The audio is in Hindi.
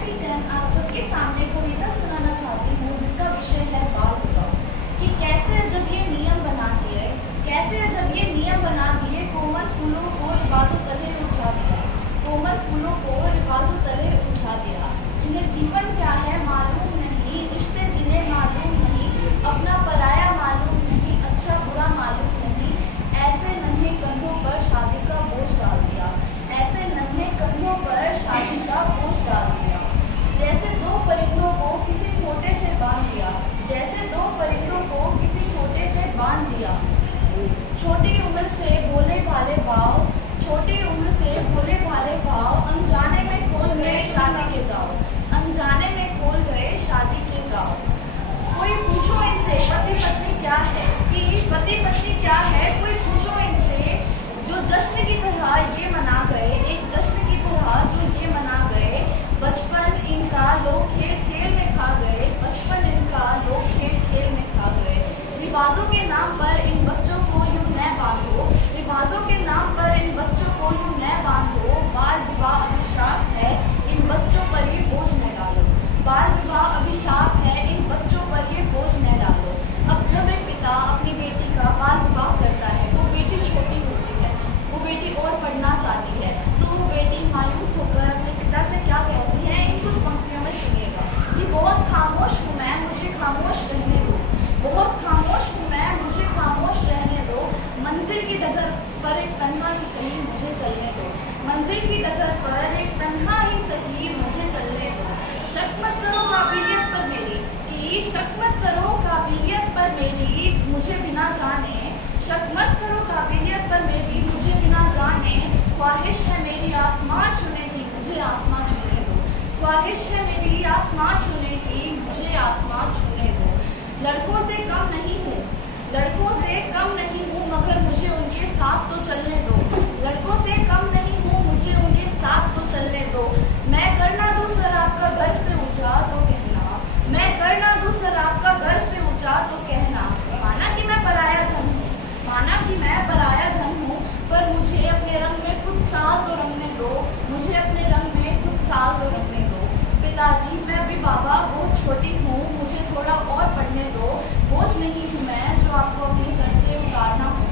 मैं आप सबके सामने कविता सुनाना चाहती हूँ जिसका विषय है बाल विवाह। कि कैसे जब ये नियम बना दिए, कैसे जब ये नियम बना दिए, कोमल फूलों को रिवाजों तले उठा दिया, कोमल फूलों को रिवाजों तले उठा दिया। जिन्हें जीवन क्या है मालूम नहीं, रिश्ते जिन्हें मालूम नहीं, अपना पराया मालूम नहीं, अच्छा बुरा मालूम नहीं, ऐसे नन्हे कंधों पर शादी का बोझ डाल दिया, ऐसे नन्हे कंधों पर शादी का बोझ डाल दिया। जैसे दो परिंदों को किसी खोटे से बांध दिया, जैसे दो परिंदों को किसी खोटे से बांध दिया। छोटी उम्र से भोले भाले भाव, छोटी उम्र से भोले भाले भाव, अनजाने में खोल गए शादी के गाँव, अनजाने में खोल गए शादी के गाँव। कोई पूछो इनसे पति पत्नी क्या है, कि पति पत्नी क्या है, कोई पूछो इनसे। जो जश्न की तरह ये मना गए, एक जश्न की तरह जो ये मना गए, बचपन इनका लोग खेल खेल में खा गए, बचपन इनका लोग खेल खेल में खा गए। रिवाजों के नाम पर इन बच्चों को यूं न बांधो, रिवाजों के नाम पर इन बच्चों को यूं न बांधो, बाल विवाह अभिशाप है इन बच्चों पर ये बोझ न डालो, बाल विवाह अभिशाप है इन बच्चों पर ये बोझ न डालो। अब जब एक पिता अपनी बेटी का बाल विवाह करता है, वो बेटी छोटी होती है, वो बेटी और पढ़ना चाहती है, तो वो बेटी मायूस होकर अपने पिता से क्या कहती है, इन कुछ पंक्तियों में सुनिएगा। कि बहुत खामोश हूँ मैं, मुझे खामोश रहने दो, बहुत खामोश हूँ मैं, मुझे खामोश रहने दो, मंजिल की डगर पर एक तन्हा ही सही मुझे चलने दो, मंजिल की डगर पर एक तन्हा ही सही मुझे चलने दो। शक मत करो काबिलियत पर मेरी, कि शक मत करो काबिलियत पर मेरी, मुझे बिना जाने, शक मत करो काबिलियत पर मेरी, मुझे बिना जाने। ख्वाहिश है मेरी आसमां छूने की, मुझे आसमां छूने दो, ख्वाहिश है मेरी आसमां छूने की, मुझे आसमां छूने दो। लड़कों से कम नहीं हूँ, लड़कों से कम नहीं हूँ, मगर मुझे उनके साथ तो चलने दो, लड़कों से कम नहीं हूँ, मुझे उनके साथ तो चलने दो। मैं करना दूँ सर आपका गर्व से ऊंचा तो कहना, मैं करना दूँ सर आपका गर्व से ऊंचा तो कहना। माना कि मैं पराया धन हूँ, माना कि मैं पराया धन हूँ, पर मुझे अपने रंग में कुछ साल तो रंगने दो, मुझे अपने रंग में कुछ साल तो रंगने दो। पिताजी मैं अभी बाबा बहुत छोटी हूँ, मुझे थोड़ा और पढ़ने दो, बोझ नहीं हूँ मैं जो आपको अपने सर से उतारना हो।